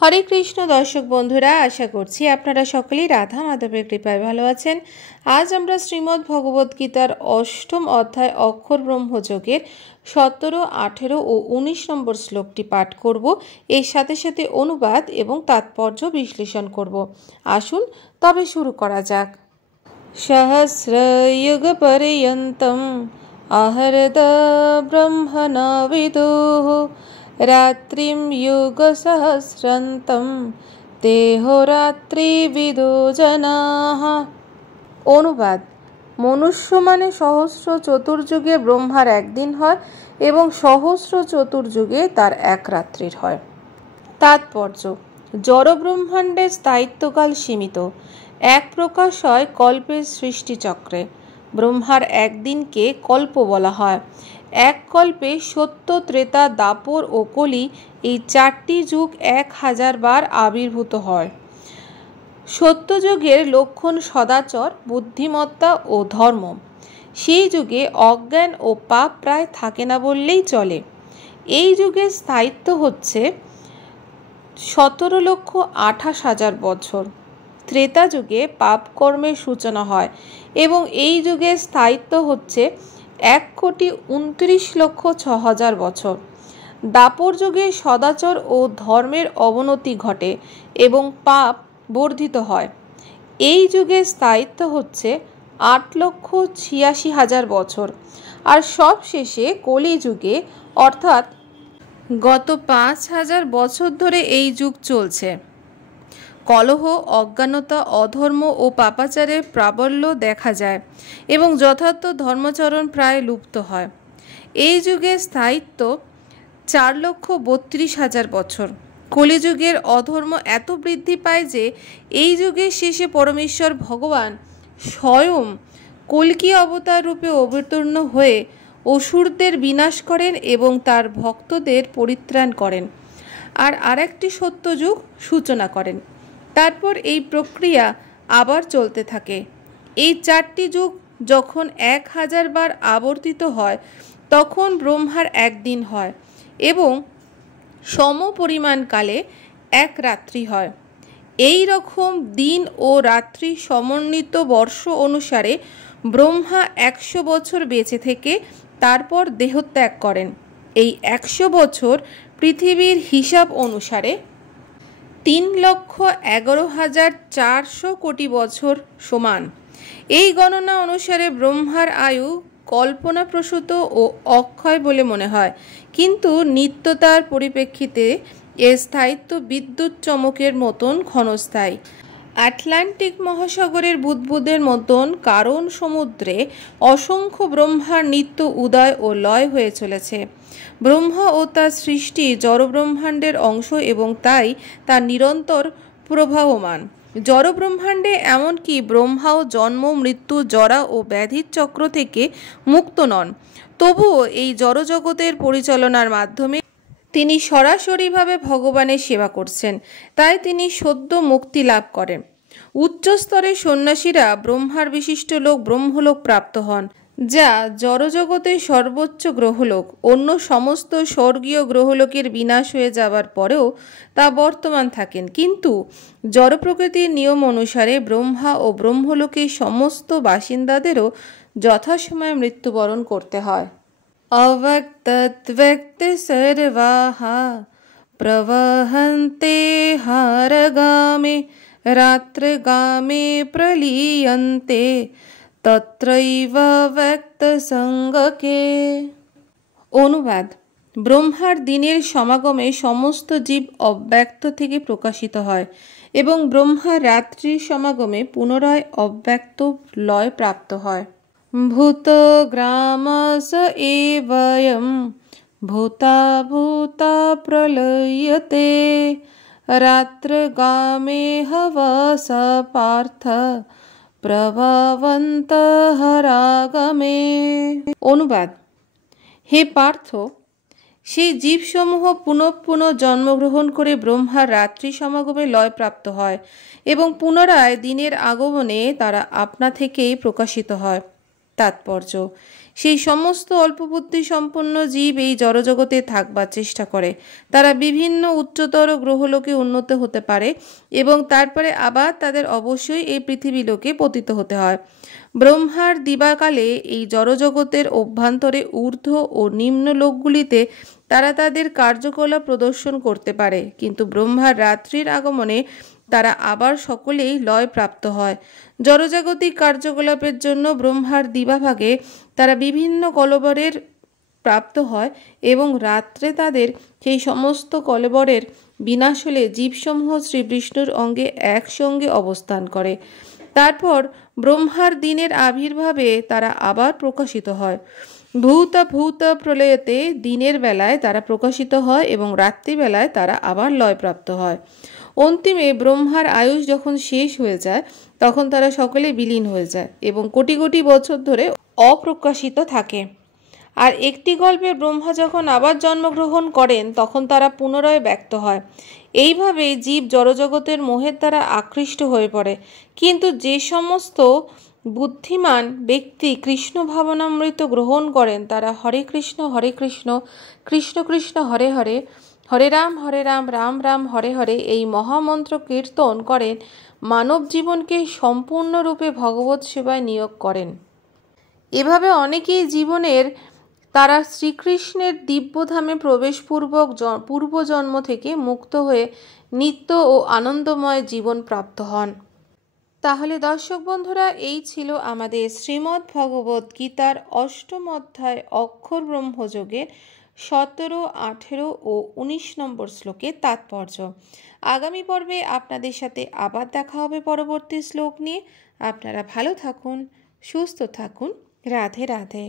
হরে কৃষ্ণ দর্শক বন্ধুরা, আশা করছি আপনারা সকলেই রাধা মাধবের কৃপায় ভালো আছেন। আজ আমরা শ্রীমদ্ ভগবদ গীতার অষ্টম অধ্যায় অক্ষর ব্রহ্মযোগের 17, 18 ও 19 নম্বর শ্লোকটি পাঠ করব। এর সাথে সাথে অনুবাদ এবং তাৎপর্য বিশ্লেষণ করব। আসুন তবে শুরু করা যাক। সহস্রযুগ পর্যন্তম আহরদ ব্রহ্মণা বিদুঃ রাত্রিম যুগ সহস্রান্তম দেহরাত্রিবিদো জনাঃ। অনুবাদ: মনুষ্য মানে সহস্র চতুর্যুগে ব্রহ্মার একদিন হয় এবং সহস্র চতুর্যুগে তার এক রাত্রির হয়। তাৎপর্য: জড় ব্রহ্মাণ্ডের স্থায়িত্বকাল সীমিত। এক প্রকাশ হয় কল্পের সৃষ্টিচক্রে। ব্রহ্মার একদিনকে কল্প বলা হয়। এক কল্পে সত্য, ত্রেতা, দাপর ও কলি এই চারটি যুগ 1000 বার আবির্ভূত হয়। সত্যযুগের লক্ষণ সদাচর, বুদ্ধিমত্তা ও ধর্ম। সেই যুগে অজ্ঞান ও পাপ প্রায় থাকে না বললেই চলে। এই যুগের স্থায়িত্ব হচ্ছে 17,28,000 বছর। ত্রেতা যুগে পাপ কর্মের সূচনা হয় এবং এই যুগের স্থায়িত্ব হচ্ছে 1,29,06,000 বছর। দাপর যুগে সদাচর ও ধর্মের অবনতি ঘটে এবং পাপ বর্ধিত হয়। এই যুগের স্থায়িত্ব হচ্ছে 8,86,000 বছর। আর সবশেষে কলি যুগে, অর্থাৎ গত 5,000 বছর ধরে এই যুগ চলছে। কলহ, অজ্ঞানতা, অধর্ম ও পাপাচারের প্রাবল্য দেখা যায় এবং যথার্থ ধর্মচরণ প্রায় লুপ্ত হয়। এই যুগের স্থায়িত্ব 4,32,000 বছর। কলিযুগের অধর্ম এত বৃদ্ধি পায় যে এই যুগের শেষে পরমেশ্বর ভগবান স্বয়ং কল্কি অবতার রূপে অবতীর্ণ হয়ে অসুরদের বিনাশ করেন এবং তার ভক্তদের পরিত্রাণ করেন আর আরেকটি সত্যযুগ সূচনা করেন। তারপর এই প্রক্রিয়া আবার চলতে থাকে। এই চারটি যুগ যখন 1000 বার আবর্তিত হয় তখন ব্রহ্মার একদিন হয় এবং সম পরিমাণকালে এক রাত্রি হয়। এই রকম দিন ও রাত্রি সমন্বিত বর্ষ অনুসারে ব্রহ্মা 100 বছর বেঁচে থেকে তারপর দেহত্যাগ করেন। এই 100 বছর পৃথিবীর হিসাব অনুসারে 3,11,400 কোটি বছর সমান। এই গণনা অনুসারে ব্রহ্মার আয়ু কল্পনাপ্রসূত ও অক্ষয় বলে মনে হয়, কিন্তু নিত্যতার পরিপ্রেক্ষিতে এর স্থায়িত্ব বিদ্যুৎ চমকের মতন ক্ষণস্থায়ী। আটলান্টিক মহাসাগরের বুদবুদের মতন কারণ সমুদ্রে অসংখ্য ব্রহ্মার নিত্য উদয় ও লয় হয়ে চলেছে। ব্রহ্মা ও তার সৃষ্টি জড়ব্রহ্মাণ্ডের অংশ এবং তাই তা নিরন্তর প্রবাহমান। জড়ব্রহ্মাণ্ডে এমনকি ব্রহ্মাও জন্ম, মৃত্যু, জরা ও ব্যাধির চক্র থেকে মুক্ত নন। তবুও এই জড়জগতের পরিচালনার মাধ্যমে তিনি সরাসরিভাবে ভগবানের সেবা করছেন, তাই তিনি সদ্য মুক্তি লাভ করেন। উচ্চস্তরের সন্ন্যাসীরা ব্রহ্মার বিশিষ্ট লোক ব্রহ্মলোক প্রাপ্ত হন, যা জড়জগতের সর্বোচ্চ গ্রহলোক। অন্য সমস্ত স্বর্গীয় গ্রহলোকের বিনাশ হয়ে যাবার পরেও তা বর্তমান থাকেন, কিন্তু জড় প্রকৃতির নিয়ম অনুসারে ব্রহ্মা ও ব্রহ্মলোকের সমস্ত বাসিন্দাদেরও যথাসময়ে মৃত্যুবরণ করতে হয়। অব্যক্তব্যক্তি সর্বাঃ প্রবহন্তে হারগামে রাত্রগামে প্রলীয়ন্তে তত্রৈব ব্যক্ত সঙ্গকে। অনুবাদ: ব্রহ্মার দিনের সমাগমে সমস্ত জীব অব্যক্ত থেকে প্রকাশিত হয় এবং ব্রহ্মার রাত্রির সমাগমে পুনরায় অব্যক্ত লয় প্রাপ্ত হয়। ভূত গ্রামস এবয়ম ভূতা ভূতা প্রলয়তে রাত্রগামে হবস পার্থ প্রভবন্তঃ রাগমে। অনুবাদ: হে পার্থ, সেই জীবসমূহ পুনঃ পুনঃ জন্মগ্রহণ করে ব্রহ্মার রাত্রি সমাগমে লয় প্রাপ্ত হয় এবং পুনরায় দিনের আগমনে তারা আপনা থেকেই প্রকাশিত হয়। তাৎপর্য: সেই সমস্ত অল্পবুদ্ধি সম্পন্ন জীব এই জড়জগতে থাকবার চেষ্টা করে। তারা বিভিন্ন উচ্চতর গ্রহলোকে উন্নত হতে পারে এবং তারপরে আবার তাদের অবশ্যই এই পৃথিবীলোকে পতিত হতে হয়। ব্রহ্মার দিবাকালে এই জড়জগতের অভ্যন্তরে ঊর্ধ্ব ও নিম্ন লোকগুলিতে তারা তাদের কার্যকলাপ প্রদর্শন করতে পারে, কিন্তু ব্রহ্মার রাত্রির আগমনে তারা আবার সকলেই লয় প্রাপ্ত হয়। জড়জাগতিক কার্যকলাপের জন্য ব্রহ্মার দিবাভাগে তারা বিভিন্ন কলেবরের প্রাপ্ত হয় এবং রাত্রে তাদের সেই সমস্ত কলেবরের বিনাশ হলে জীবসমূহ শ্রীবিষ্ণুর অঙ্গে একসঙ্গে অবস্থান করে। তারপর ব্রহ্মার দিনের আবির্ভাবে তারা আবার প্রকাশিত হয়। ভূত প্রলয়তে দিনের বেলায় তারা প্রকাশিত হয় এবং রাত্রিবেলায় তারা আবার লয়প্রাপ্ত হয়। অন্তিমে ব্রহ্মার আয়ুষ যখন শেষ হয়ে যায় তখন তারা সকলে বিলীন হয়ে যায় এবং কোটি কোটি বছর ধরে অপ্রকাশিত থাকে। আর একটি গল্পে ব্রহ্মা যখন আবার জন্মগ্রহণ করেন তখন তারা পুনরায় ব্যক্ত হয়। এইভাবেই জীব জড়জগতের মোহের দ্বারা আকৃষ্ট হয়ে পড়ে। কিন্তু যে সমস্ত বুদ্ধিমান ব্যক্তি কৃষ্ণ ভাবনামৃত গ্রহণ করেন তারা হরে কৃষ্ণ কৃষ্ণ কৃষ্ণ হরে হরে, হরে রাম রাম রাম হরে হরে এই মহামন্ত্র কীর্তন করেন, মানব জীবনকে সম্পূর্ণরূপে ভগবৎ সেবায় নিয়োগ করেন। এভাবে অনেকেই জীবনের তারা শ্রীকৃষ্ণের দিব্যধামে প্রবেশপূর্বক পূর্বজন্ম থেকে মুক্ত হয়ে নিত্য ও আনন্দময় জীবন প্রাপ্ত হন। তাহলে দর্শক বন্ধুরা, এই ছিল আমাদের শ্রীমদ্ ভগবদ্ গীতার ৮ম অধ্যায় অক্ষর ব্রহ্মযোগের ১৭, ১৮ ও ১৯ নম্বর শ্লোকের তাৎপর্য। আগামী পর্বে আপনাদের সাথে আবার দেখা হবে পরবর্তী শ্লোক নিয়ে। আপনারা ভালো থাকুন, সুস্থ থাকুন। রাধে রাধে।